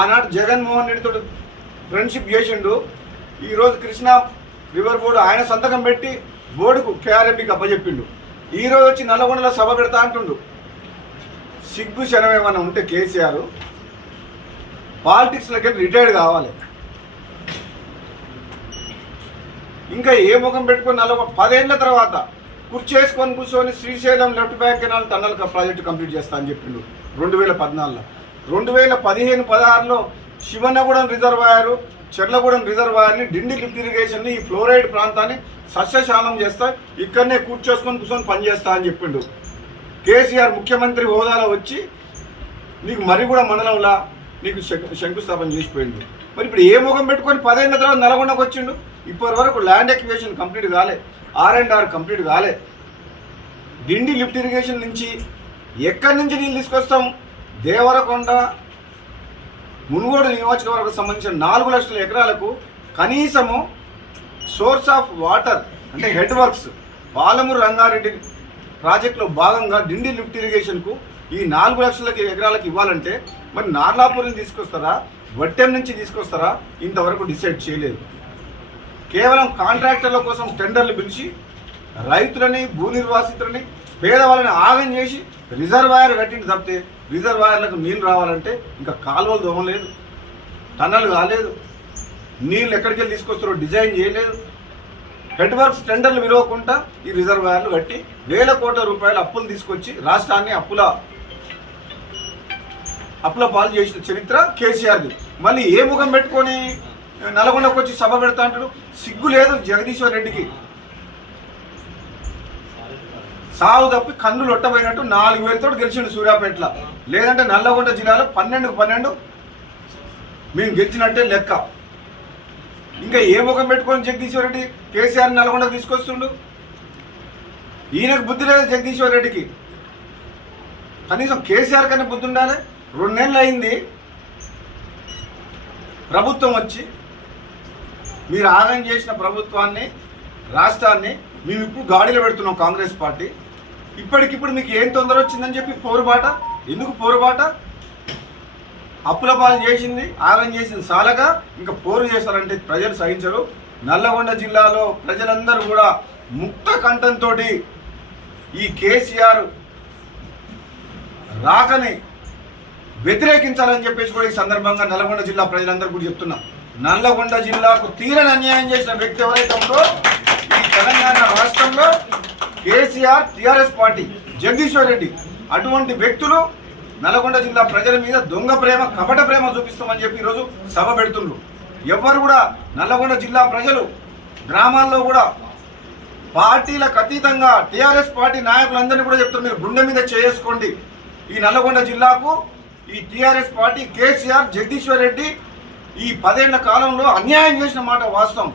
ఆనాడు జగన్మోహన్ రెడ్డితో ఫ్రెండ్షిప్ చేసిండు. ఈరోజు కృష్ణా రివర్ బోర్డు ఆయన సంతకం పెట్టి బోర్డుకు కేఆర్ఎంపీకి అప్పచెప్పిండు. ఈరోజు వచ్చి నల్లగొండలో సభ పెడతా అంటుండు. సిగ్గు శరం ఏమన్నా ఉంటే కేసీఆర్ పాలిటిక్స్లోకి రిటైర్డ్ కావాలి. ఇంకా ఏ ముఖం పెట్టుకొని 10 ఏళ్ళ తర్వాత కుర్చేసుకొని కూర్చొని Srisailam left bank canal tunnel project complete చేస్తా అని చెప్పిండు 2014లో. 2015-16లో శివనగూడెం రిజర్వాయరు, చెర్లగూడెం రిజర్వాయర్ని, డిండి లిఫ్ట్ ఇరిగేషన్ని, ఈ ఫ్లోరైడ్ ప్రాంతాన్ని సస్యశాలం చేస్తా, ఇక్కడనే కూర్చొని పనిచేస్తా అని చెప్పిండు. కేసీఆర్ ముఖ్యమంత్రి హోదాలో వచ్చి నీకు మరిగూడ మండలంలో నీకు శంకుస్థాపన చేసిపోయిండు. మరి ఇప్పుడు ఏ ముఖం పెట్టుకొని 10 ఏళ్ళ తర్వాత నల్గొండకు వచ్చిండు? ఇప్పటి వరకు ల్యాండ్ ఎక్విజిషన్ కంప్లీట్ కాలే, R&R కంప్లీట్ కాలే. డిండి లిఫ్ట్ ఇరిగేషన్ నుంచి ఎక్కడి నుంచి నీళ్ళు తీసుకొస్తాం? దేవరకొండ మునుగోడు నియోజకవర్గం సంబంధించిన 4 లక్షల ఎకరాలకు కనీసము సోర్స్ ఆఫ్ వాటర్ అంటే హెడ్ వర్క్స్ పాలమూరు రంగారెడ్డి ప్రాజెక్టులో భాగంగా డిండి లిఫ్ట్ ఇరిగేషన్కు ఈ 4 లక్షల ఎకరాలకు ఇవ్వాలంటే మరి నార్లాపూర్ని తీసుకొస్తారా, వట్టెం నుంచి తీసుకొస్తారా? ఇంతవరకు డిసైడ్ చేయలేదు. కేవలం కాంట్రాక్టర్ల కోసం టెండర్లు పిలిచి రైతులని, భూ నిర్వాసితులని, పేదవాళ్ళని ఆగం చేసి రిజర్వాయర్ కట్టింది తప్పితే రిజర్వాయర్లకు నీళ్ళు రావాలంటే ఇంకా కాలువలు దోమలేదు, టన్నలు కాలేదు, నీళ్ళు ఎక్కడికి వెళ్ళి తీసుకొస్తారో డిజైన్ చేయలేదు. హెడ్ వర్క్స్ టెండర్లు విలువకుండా ఈ రిజర్వాయర్లు కట్టి వేల కోట్ల రూపాయల అప్పులు తీసుకొచ్చి రాష్ట్రాన్ని అప్పుల పాలు చేసిన చరిత్ర కేసీఆర్ది. మళ్ళీ ఏ ముఖం పెట్టుకొని నల్గొండకు వచ్చి సభ పెడతా అంటాడు? సిగ్గు లేదు జగదీశ్వర్ రెడ్డికి. సాగు తప్పి కన్నులు ఒట్టబోయినట్టు 4,000తో గెలిచిండు సూర్యాపేటలో. లేదంటే నల్లగొండ జిల్లాలో 12 మేము గెలిచినట్టే లెక్క. ఇంకా ఏ ముఖం పెట్టుకొని జగదీశ్వర్ రెడ్డి కేసీఆర్ నల్గొండకు తీసుకొస్తుండు? ఈయనకు బుద్ధి లేదు జగదీశ్వర్ రెడ్డికి. కనీసం కేసీఆర్ కన్నా బుద్ధి ఉండాలి. 2 నెలలు అయింది ప్రభుత్వం వచ్చి. మీరు ఆగం చేసిన ప్రభుత్వాన్ని, రాష్ట్రాన్ని మేము ఇప్పుడు గాడిలో పెడుతున్నాం కాంగ్రెస్ పార్టీ. ఇప్పటికిప్పుడు మీకు ఏం తొందర వచ్చిందని చెప్పి పోరుబాట. ఎందుకు పోరుబాట? అప్పుల పాలు చేసింది, ఆగం చేసింది సాలగా ఇంకా పోరు చేస్తారంటే ప్రజలు సహించరు. నల్లగొండ జిల్లాలో ప్రజలందరూ కూడా ముక్త కంఠంతో ఈ కేసీఆర్ రాకని వ్యతిరేకించాలని చెప్పేసి కూడా ఈ సందర్భంగా నల్లగొండ జిల్లా ప్రజలందరూ కూడా చెప్తున్నాం. నల్లగొండ జిల్లాకు తీరని అన్యాయం చేసిన వ్యక్తి ఎవరైతే ఉందో ఈ తెలంగాణ రాష్ట్రంలో కేసీఆర్, టీఆర్ఎస్ పార్టీ, జగదీశ్వర్ రెడ్డి, అటువంటి వ్యక్తులు నల్గొండ జిల్లా ప్రజల మీద దొంగ ప్రేమ, కపట ప్రేమ చూపిస్తామని చెప్పి ఈరోజు సభ పెడుతుండ్రు. ఎవరు కూడా నల్లగొండ జిల్లా ప్రజలు గ్రామాల్లో కూడా పార్టీలకు అతీతంగా టీఆర్ఎస్ పార్టీ నాయకులందరినీ కూడా చెప్తున్నారు, మీరు గుండె మీద చేసుకోండి. ఈ నల్లగొండ జిల్లాకు ఈ టీఆర్ఎస్ పార్టీ, కేసీఆర్, జగదీశ్వర్ రెడ్డి ఈ 10 ఏళ్ల కాలంలో అన్యాయం చేసిన మాట వాస్తవం.